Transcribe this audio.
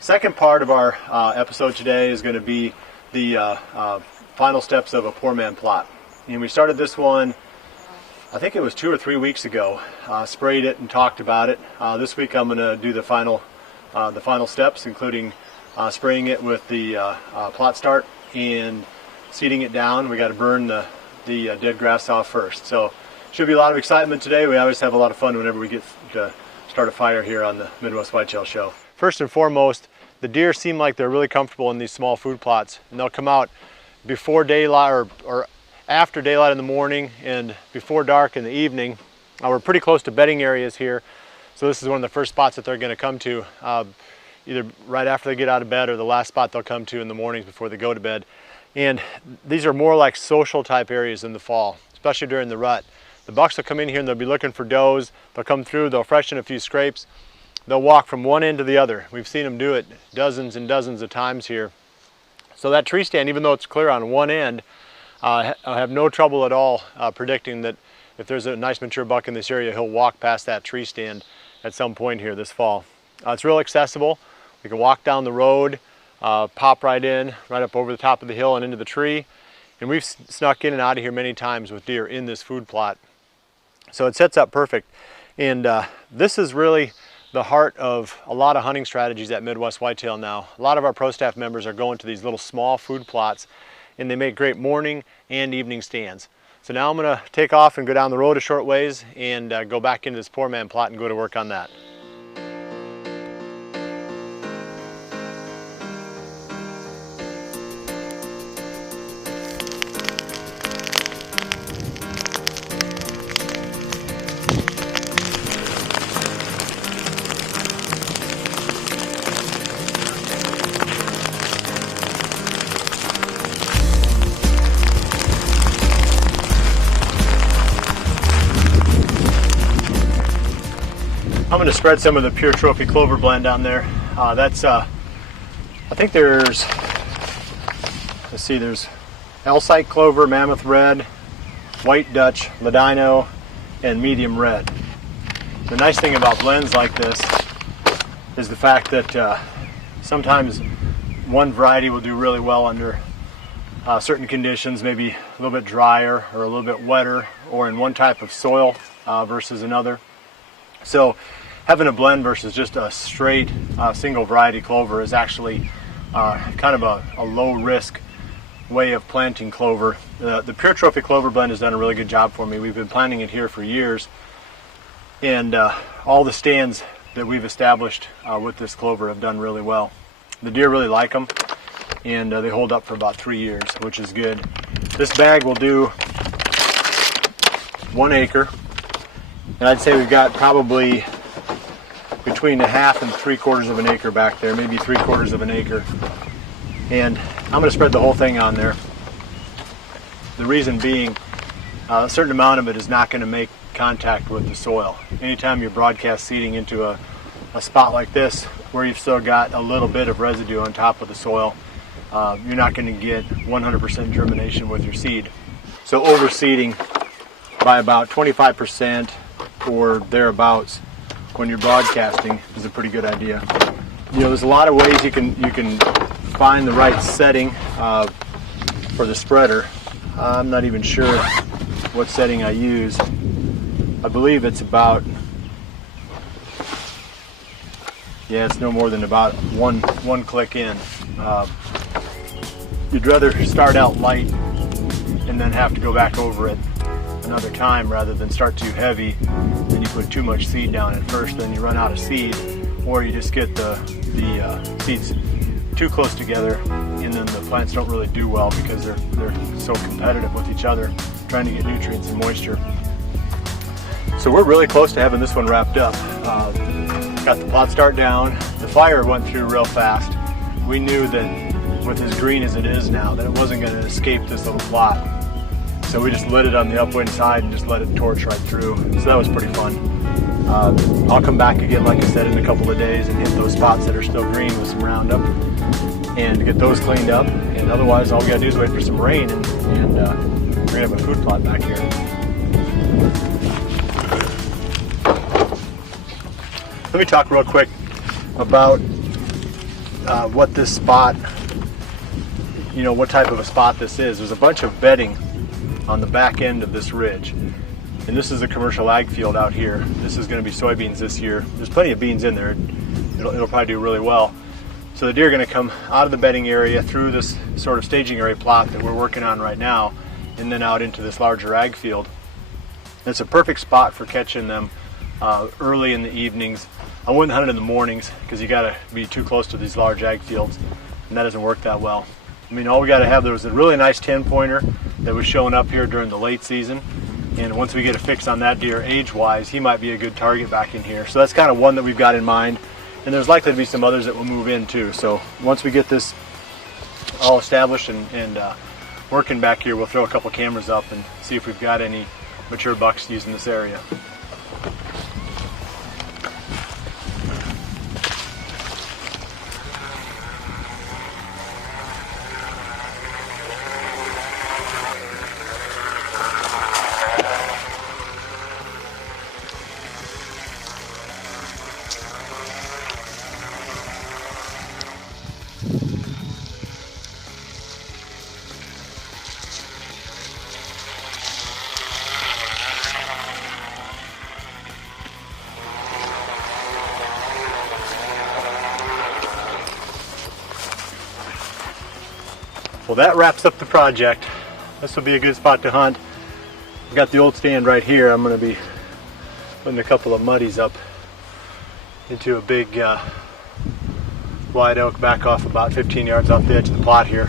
Second part of our episode today is going to be the final steps of a poor man plot. And we started this one, I think it was 2 or 3 weeks ago. Sprayed it and talked about it. This week I'm going to do the final steps, including spraying it with the plot start and seeding it down. We got to burn the dead grass off first. So should be a lot of excitement today. We always have a lot of fun whenever we get to start a fire here on the Midwest Whitetail Show. First and foremost, the deer seem like they're really comfortable in these small food plots, and they'll come out before daylight or after daylight in the morning and before dark in the evening. We're pretty close to bedding areas here, so this is one of the first spots that they're going to come to, either right after they get out of bed or the last spot they'll come to in the mornings before they go to bed. And these are more like social type areas in the fall, especially during the rut. The bucks will come in here and they'll be looking for does. They'll come through, they'll freshen a few scrapes. They'll walk from one end to the other. We've seen them do it dozens and dozens of times here. So that tree stand, even though it's clear on one end, I have no trouble at all predicting that if there's a nice mature buck in this area, he'll walk past that tree stand at some point here this fall. It's real accessible. We can walk down the road, pop right in, right up over the top of the hill and into the tree. And we've snuck in and out of here many times with deer in this food plot. So it sets up perfect. And this is really the heart of a lot of hunting strategies at Midwest Whitetail now. A lot of our pro staff members are going to these little small food plots, and they make great morning and evening stands. So now I'm going to take off and go down the road a short ways and go back into this poor man plot and go to work on that. I'm going to spread some of the Pure Trophy Clover blend on there. I think there's Alsite Clover, Mammoth Red, White Dutch, Ladino, and Medium Red. The nice thing about blends like this is the fact that sometimes one variety will do really well under certain conditions, maybe a little bit drier or a little bit wetter, or in one type of soil versus another. So having a blend versus just a straight single variety clover is actually kind of a low risk way of planting clover. The Pure Trophy Clover blend has done a really good job for me. We've been planting it here for years, and all the stands that we've established with this clover have done really well. The deer really like them, and they hold up for about 3 years, which is good. This bag will do 1 acre. And I'd say we've got probably between 1/2 and 3/4 of an acre back there, maybe 3/4 of an acre. And I'm going to spread the whole thing on there. The reason being, a certain amount of it is not going to make contact with the soil. Anytime you're broadcast seeding into a spot like this, where you've still got a little bit of residue on top of the soil, you're not going to get 100% germination with your seed. So overseeding by about 25% or thereabouts when you're broadcasting is a pretty good idea. You know, there's a lot of ways you can find the right setting for the spreader. I'm not even sure what setting I use. I believe it's about, it's no more than about one click in. You'd rather start out light and then have to go back over it another time rather than start too heavy, then you put too much seed down at first, then you run out of seed, or you just get the seeds too close together, and then the plants don't really do well because they're so competitive with each other trying to get nutrients and moisture. So we're really close to having this one wrapped up. Got the plot start down. The fire went through real fast. We knew that with as green as it is now that it wasn't going to escape this little plot. So we just lit it on the upwind side and just let it torch right through. So that was pretty fun. I'll come back again, like I said, in a couple of days and hit those spots that are still green with some Roundup and get those cleaned up. And otherwise, all we gotta do is wait for some rain and we're gonna have a food plot back here. Let me talk real quick about what this spot, what type of a spot this is. There's a bunch of bedding on the back end of this ridge. And this is a commercial ag field out here. This is going to be soybeans this year. There's plenty of beans in there. It'll probably do really well. So the deer are going to come out of the bedding area through this sort of staging area plot that we're working on right now, and then out into this larger ag field. It's a perfect spot for catching them early in the evenings. I wouldn't hunt it in the mornings because you got to be too close to these large ag fields, and that doesn't work that well. I mean, all we got to have, there was a really nice 10-pointer that was showing up here during the late season, and once we get a fix on that deer age-wise, he might be a good target back in here. So that's kind of one that we've got in mind, and there's likely to be some others that will move in too. So once we get this all established and working back here, we'll throw a couple cameras up and see if we've got any mature bucks using this area. Well, that wraps up the project. This will be a good spot to hunt. I've got the old stand right here. I'm going to be putting a couple of muddies up into a big white oak back off about 15 yards off the edge of the plot here.